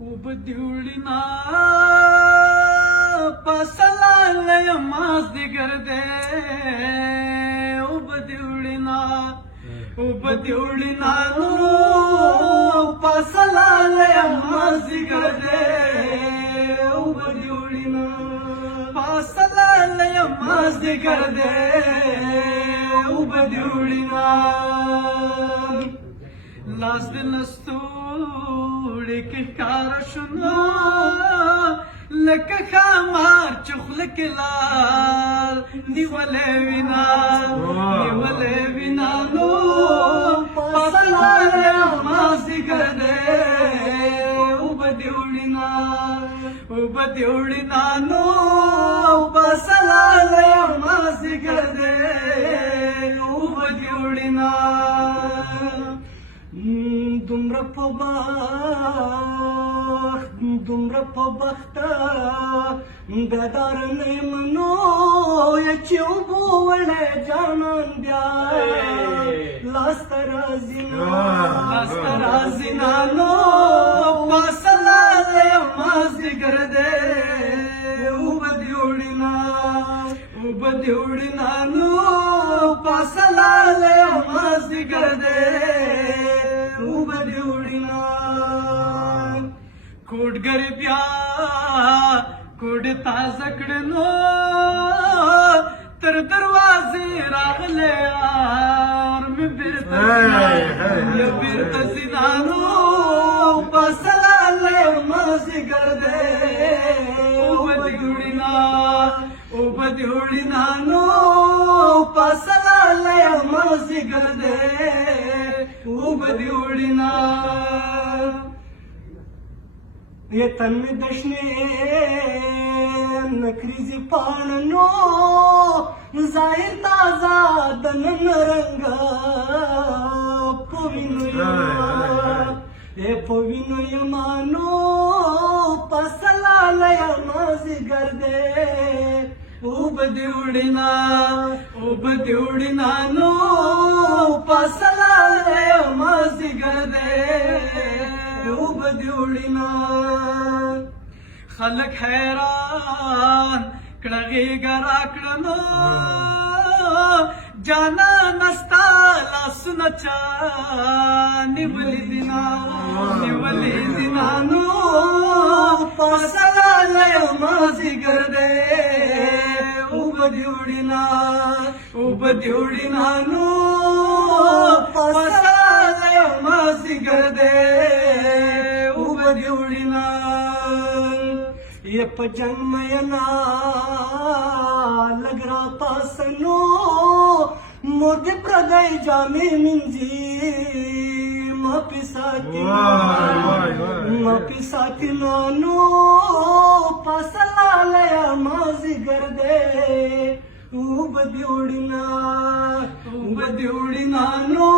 وبديولنا پسلال یماز دیگر دے وبدیولنا نو پسلال یماز دیگر دے وبدیولنا پسلال یماز دیگر دے وبدیولنا لاس دلستوڑی که کارشنو لکه خامار چخل کلال نیوله وینا نو پسلال یمازی کرده وبدیوڑینا نو پسلال یمازی کرده وبدیوڑینا دومره په بخت بیدار نیمنو چې اوبو وړی جانان بیا لاسته راځینا نو پسلال یمازدیګر دی وبدیوړینا نو پسلال یمازدیګر دی وبدیوړینا کوډ ګربیا کوډ تازه کړنو تر دروازې راغله یار مې بیرته زینانو پسلال یمازدیګر دی وبدیوړینا نو پسلال یمازدیګر دی وبدیوړینا ये तन में दशने नखरीजी पाणनो जाहिर ताजा दनन रंगा पविनो यमानो पसलाल यमazdigar de وبدیوړینا نو پسلال یمازدیګر دی وبدیوړینا خلک حیران کړهږه راکړنو جانا نستا لاسونه چا نیولې دینا نو پسلال یمازدیګر دی وبدیوړینا نو پسلال یمازدیګر دی وبدیوړینا ये पजंग मयना लगरा पासनो मोदी प्रदय जामे मिंजी मापिसाती नानो पसलाल यमazdigar de وبدیوړینا نو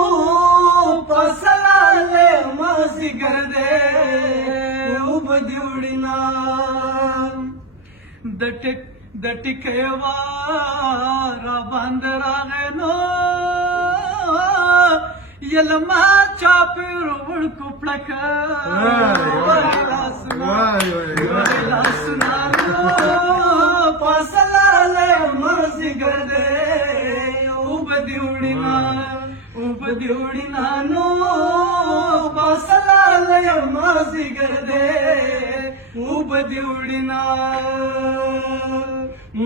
پسلال یمازدیګر دی وبدیوړینا د ټیکې واره باندې راغی نو یلما چاپېر وړکو پړکه لاسونه پسلال یمازدیګر دی وبدیوړینا نو پسلال یمازدیګر دی وبدیوړینا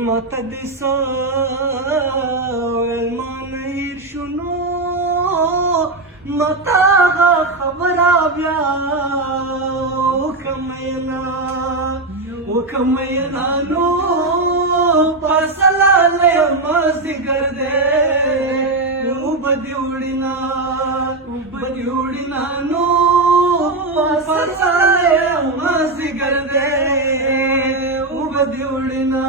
ماته دې سوال مانه هیر شنو ماته هغه خبره بیا وکمینا نو پسلال یمازدیګر دی وبدیوړینا نو پسلال یمازدیګر دی وبدیوړینا